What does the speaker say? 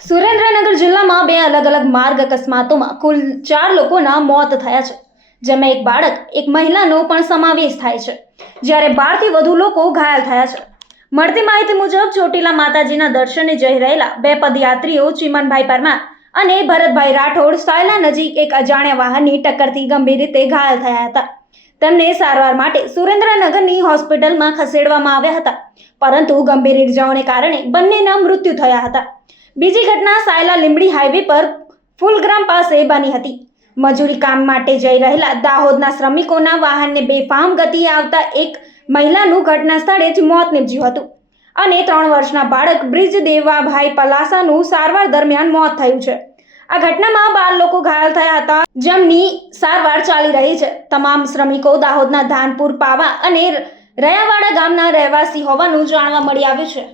સુરેન્દ્રનગર જિલ્લામાં બે અલગ અલગ માર્ગ અકસ્માતોમાં કુલ 4 લોકોના મોત થયા છે, જેમાં એક બાળક, એક મહિલાનો પણ સમાવેશ થાય છે, જ્યારે 12 થી વધુ લોકો ઘાયલ થયા છે. મળતી માહિતી મુજબ ચોટીલા માતાજીના દર્શને જઈ રહેલા બે પદયાત્રીઓ ચીમનભાઈ પરમાર અને ભરતભાઈ રાઠોડ સાયલા નજીક એક અજાણ્યા વાહનની ટક્કરથી ગંભીર રીતે ઘાયલ થયા હતા. તેમને સારવાર માટે સુરેન્દ્રનગરની હોસ્પિટલમાં ખસેડવામાં આવ્યા હતા, પરંતુ ગંભીર ઇજાઓને કારણે બંનેના મૃત્યુ થયા હતા. બીજી ઘટના સાયલા લીંબડી હાઈવે પર ફૂલગ્રામ પાસે બની હતી. મજૂરી કામ માટે જઈ રહેલા દાહોદના શ્રમિકોના વાહનને બેફામ ગતિએ આવતા એક મહિલાનું ઘટના સ્થળે જ મોત નીપજ્યું હતું અને 3 વર્ષના બાળક બ્રિજ દેવાભાઈ પલાસાનું સારવાર દરમિયાન મોત થયું છે. આ ઘટનામાં 12 લોકો ઘાયલ થયા હતા, જેમની સારવાર ચાલી રહી છે. તમામ શ્રમિકો દાહોદના ધાનપુર પાવા અને રયાવાડા ગામના રહેવાસી હોવાનું જાણવા મળી આવ્યું છે.